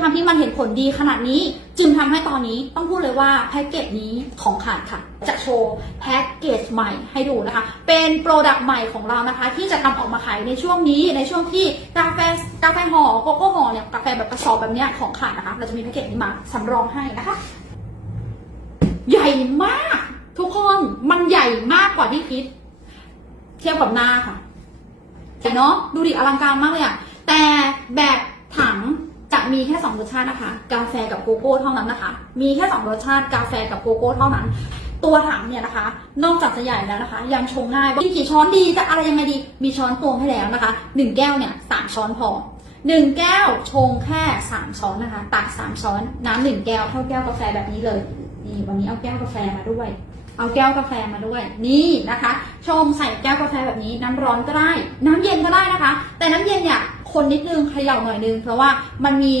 ความที่มันเห็นผลดีขนาดนี้ จึงทำให้ตอนนี้ต้องพูดเลยว่าแพ็กเกจนี้ของขาดค่ะจะโชว์แพ็กเกจใหม่ให้ดูนะคะ เป็นโปรดักต์ใหม่ของเรานะคะ ที่จะทำออกมาขายในช่วงนี้ในช่วงที่กาแฟกาแฟห่อโกโก้ห่อเนี่ยกาแฟแบบกระสอบแบบเนี้ยของขาดนะคะ เราจะมีแพ็กเกจนี้มาสำรองให้นะคะ ใหญ่มาก ทุกคนมันใหญ่มากกว่าที่คิด เทียบกับหน้าค่ะเห็นเนาะดูดิอลังการมากเลยอะแต่แบบ มีแค่สองรสชาตินะคะ กาแฟกับโกโก้เท่านั้นนะคะ มีแค่สองรสชาติกาแฟกับโกโก้เท่านั้น ตัวถังเนี่ยนะคะ นอกจากจะใหญ่แล้วนะคะ ยังชงง่ายว่ากี่ช้อนดีจะอะไรยังไงดี มีช้อนตวงให้แล้วนะคะหนึ่งแก้วเนี่ยสามช้อนพอหนึ่งแก้วชงแค่สามช้อนนะคะ ตักสามช้อนน้ำหนึ่งแก้วเท่าแก้วกาแฟแบบนี้เลยนี่วันนี้เอาแก้วกาแฟมาด้วย เอาแก้วกาแฟมาด้วย นี่นะคะชมใส่แก้วกาแฟแบบนี้ น้ำร้อนก็ได้ น้ำเย็นก็ได้นะคะ แต่น้ำเย็นเนี่ย คนนิดนึงเขย่าหน่อยนึง เพราะว่ามันมี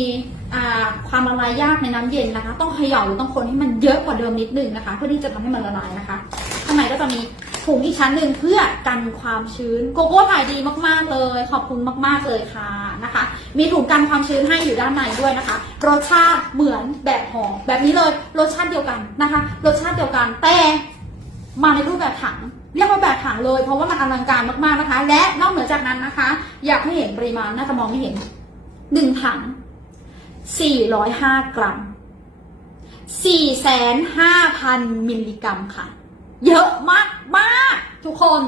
ความละลายยากในน้ำเย็นนะคะ ต้องเขย่าหรือต้องคนให้มันเยอะกว่าเดิมนิดนึงนะคะ เพื่อที่จะทำให้มันละลายนะคะข้างในก็จะมีถุงอีกชั้นหนึ่งเพื่อกันความชื้นโกโก้ถ่ายดีมากๆเลย ขอบคุณมากๆเลยค่ะนะคะ มีถุงกันความชื้นให้อยู่ด้านในด้วยนะคะ รสชาติเหมือนแบบห่อแบบนี้เลยรสชาติเดียวกันนะคะ รสชาติเดียวกันแต่มาในรูปแบบถังเรียกว่าแบบถังเลย เพราะว่ามันอลังการมากๆนะคะ และนอกเหนือจากนั้นนะคะ อยากให้เห็นปริมาณน่าจะมองไม่เห็นหนึ่งถัง405กรัม4,500,000มิลลิกรัมค่ะ เยอะมากมากทุกคน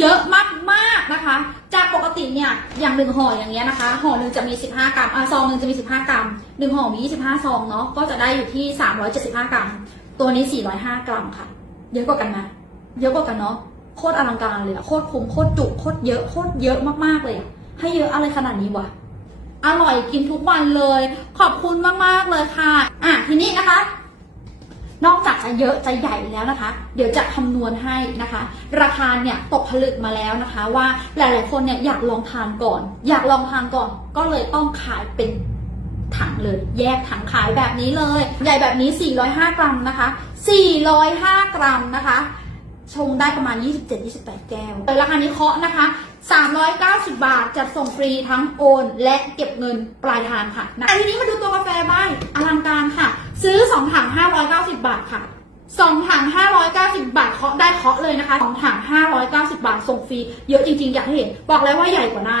เยอะมากมากนะคะ จากปกติเนี่ย อย่างหนึ่งห่ออย่างเงี้ยนะคะ ห่อหนึ่งจะมี 15 กรัม อะซองหนึ่งจะมี 15 กรัมหนึ่งห่อมี 25 ซองเนาะ ก็จะได้อยู่ที่ 375 กรัม ตัวนี้ 405 กรัมค่ะ เยอะกว่ากันนะ เยอะกว่ากันเนาะ โคตรอลังการเลยอะโคตรคุ้มโคตรจุโคตรเยอะโคตรเยอะมากๆเลยให้เยอะอะไรขนาดนี้วะอร่อยกินทุกวันเลย ขอบคุณมากๆเลยค่ะ อะทีนี้นะคะ นอกจากจะเยอะจะใหญ่แล้วนะคะ เดี๋ยวจะคำนวณให้นะคะ ราคาเนี่ยตกผลึกมาแล้วนะคะ ว่าหลายๆคนเนี่ยอยากลองทานก่อน อยากลองทานก่อน ก็เลยต้องขายเป็นถังเลยแยกถังขายแบบนี้เลย ใหญ่แบบนี้ 405 กรัมนะคะ 405 กรัมนะคะ ชงได้ประมาณ 27-28 แก้วราคานี้เคาะนะคะ 390 บาท จัดส่งฟรีทั้งโอน และเก็บเงินปลายทางค่ะนะทีนี้มาดูตัวกาแฟบ้างอลังการค่ะ ซื้อ 2 ถัง 590 บาทค่ะ 2 ถัง 590 บาทเคาะได้เคาะเลยนะคะ2ถัง 590 บาท ส่งฟรี เยอะจริงๆ อยากให้เห็น บอกแล้วว่าใหญ่กว่าหน้า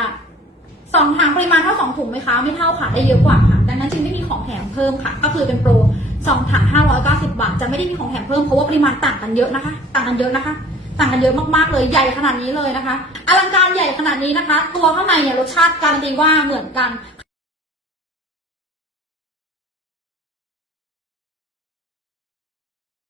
สองถังปริมาณเท่าสองถุงไหมคะ ไม่เท่าค่ะ ได้เยอะกว่าค่ะ ดังนั้นจึงไม่มีของแถมเพิ่มค่ะ ก็คือเป็นโปร สองถัง590บาท จะไม่ได้มีของแถมเพิ่มเพราะว่าปริมาณต่างกันเยอะนะคะ ต่างกันเยอะนะคะ ต่างกันเยอะมากๆเลยใหญ่ขนาดนี้เลยนะคะ อลังการใหญ่ขนาดนี้นะคะ ตัวข้างในเนี่ยรสชาติการันตีว่าเหมือนกัน